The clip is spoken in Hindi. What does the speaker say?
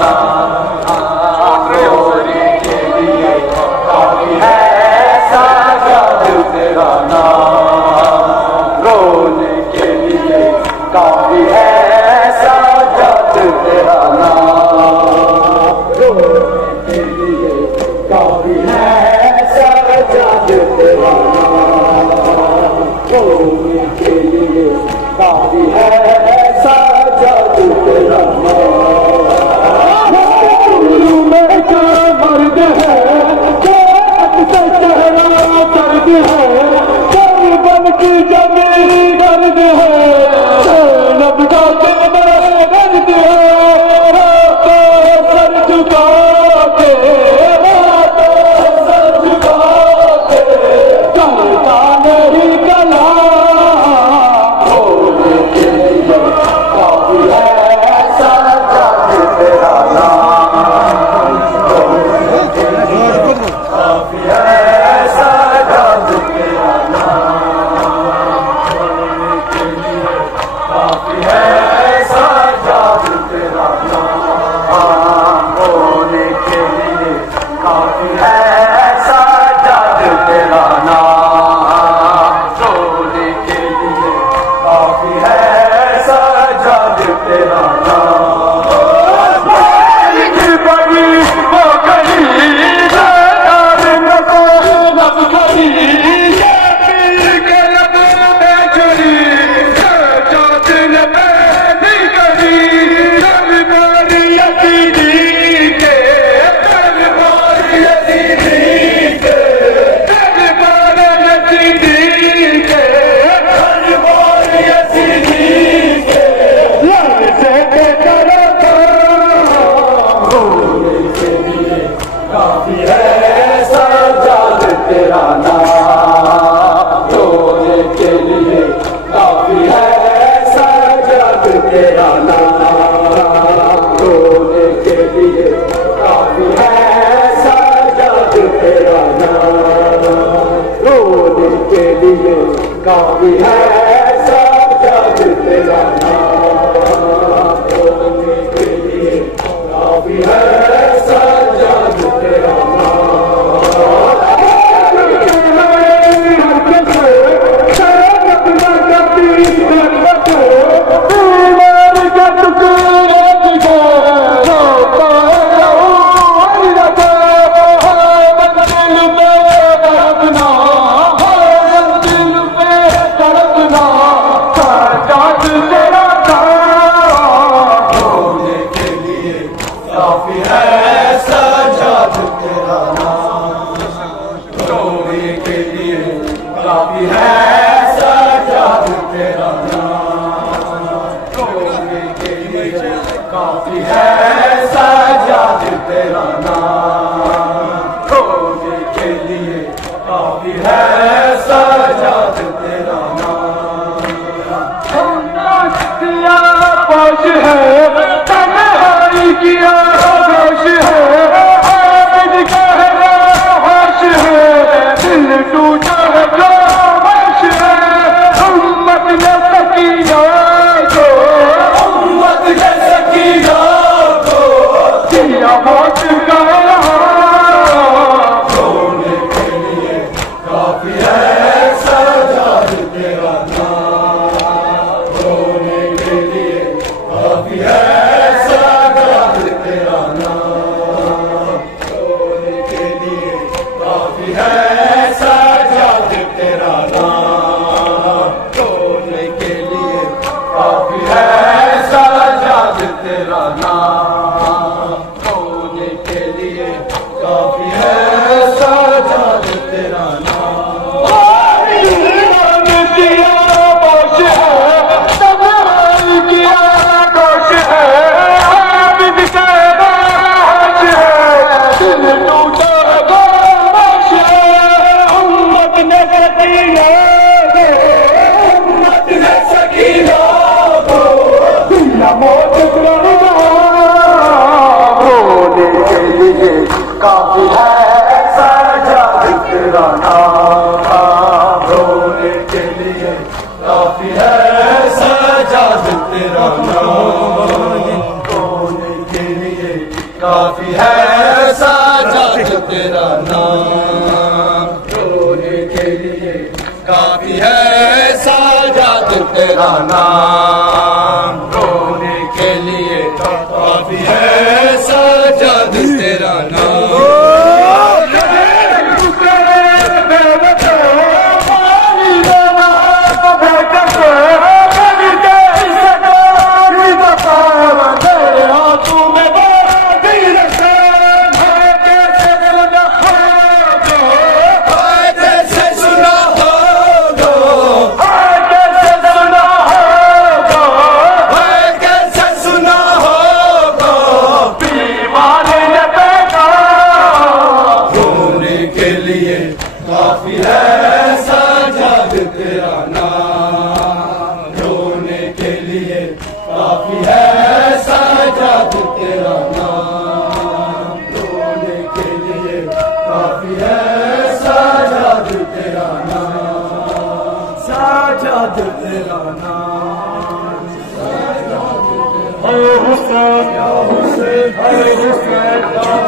नाम, रोने के लिए काफी है सजाद तेरा नाम, रोने के लिए काफी है सजाद तेरा नाम, रोने के लिए काफी है सजाद तेरा नाम, रोने के लिए काफी है सजाद तेरा नाम। में क्या मर्द है, क्या चेहरा दर्द है, बन की जमीन दर्द है, नब का दिल में दर्द है, सर झुका के, सर झुका के चलता नहीं कला, होने के लिए काफी है सजाद तेरा नाम, काफी है सजाद तेरा नाम, होने के लिए काफी है सजाद तेरा नाम, होने के लिए काफी है सजाद तेरा नाम, होने के लिए काफी है सजाद तेरा नाम। बड़ी वो गई लब खड़ी, पीर के लब में चढ़ी, चाँद ने पैदी करी, दरबार यतीनी के, दरबार यतीनी के, दरबार यतीनी के, दरबार यतीनी के, लड़ से करो होने के लिए काफी है सजाद तेरा नाम, होने के लिए काफी है सजाद तेरा नाम, होने के लिए काफी है सजाद तेरा नाम, होने के लिए काफी है सजाद तेरा नाम, होने के लिए काफी है सजाद तेरा काफी है सजाद तेरा नाम, होने के लिए काफी है सजाद तेरा नाम, होने के लिए काफी है सजाद तेरा नाम, होने के लिए काफी है सजाद तेरा नाम। पोश है तन्हाई किया होश है, आबिद कहना होश है, दिल टूटा है जो होश है, उम्मत ने सकीना को, उम्मत ने सकीना को दिया मौत का होने के लिए काफी है सजाद तेरा नाम, होने के लिए काफी है सजाद तेरा नाम, होने के लिए काफी है सजाद तेरा नाम, होने के लिए काफी है सजाद तेरा नाम, होने के लिए काफी है सजाद तेरा नाम। काफी है सजाद तेरा नाम, रोने के लिए काफी है सजाद तेरा नाम, रोने के लिए काफी है साजाद तेरा नाम, रोने के लिए काफी है साजाद तेरा नाम, रोने के लिए काफी है साजाद तेरा नाम। काफी है साजाद तेरा नाम, रोने के लिए काफी है साजाद तेरा नाम, रोने के लिए काफी है साजाद तेरा नाम, साजाद तेरा नाम, साजाद तेरा नाम।